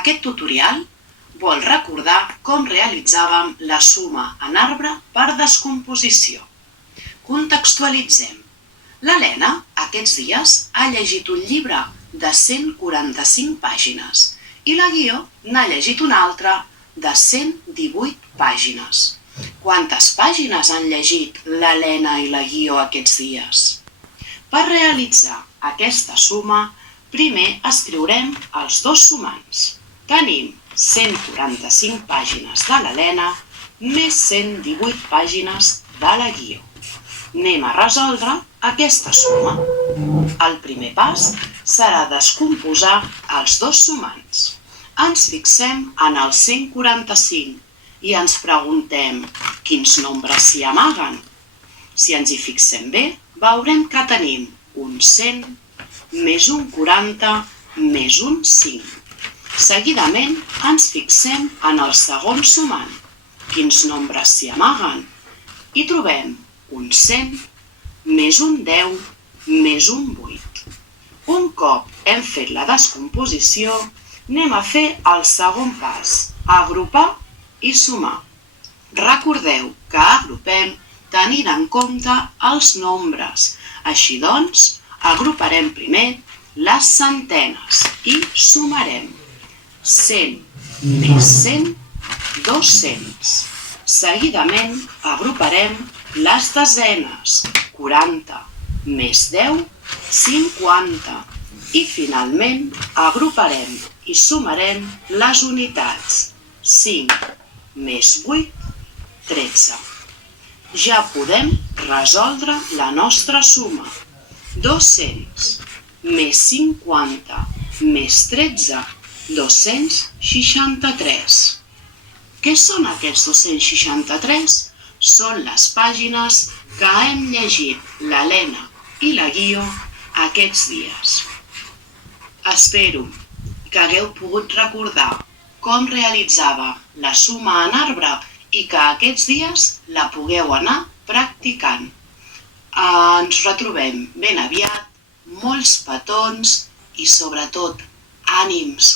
Aquest tutorial vol recordar com realitzàvem la suma en arbre per descomposició. Contextualitzem. L'Helena aquests dies ha llegit un llibre de 145 pàgines i la Guio n'ha llegit un altre de 118 pàgines. Quantes pàgines han llegit l'Helena i la Guio aquests dies? Per realitzar aquesta suma, primer escriurem els dos sumants. Tenim 145 pàgines de l'Helena més 118 pàgines de la Guio. Anem a resoldre aquesta suma. El primer pas serà descomposar els dos sumants. Ens fixem en el 145 i ens preguntem quins nombres s'hi amaguen. Si ens hi fixem bé, veurem que tenim un 100 més un 40 més un 5. Seguidament ens fixem en el segon sumant. Quins nombres s'hi amaguen? I trobem un 100 més un 10 més un 8. Un cop hem fet la descomposició, anem a fer el segon pas, agrupar i sumar. Recordeu que agrupem tenint en compte els nombres. Així doncs, agruparem primer les centenes i sumarem 100 més 100, 200. Seguidament, agruparem les desenes, 40 més 10, 50. I finalment, agruparem i sumarem les unitats, 5 més 8, 13. Ja podem resoldre la nostra suma. 200 més 50 més 13, 263. Què són aquests 263? Són les pàgines que hem llegit l'Helena i la Guio aquests dies. Espero que hagueu pogut recordar com realitzava la suma en arbre i que aquests dies la pugueu anar practicant. Ens retrobem ben aviat, molts petons i sobretot ànims.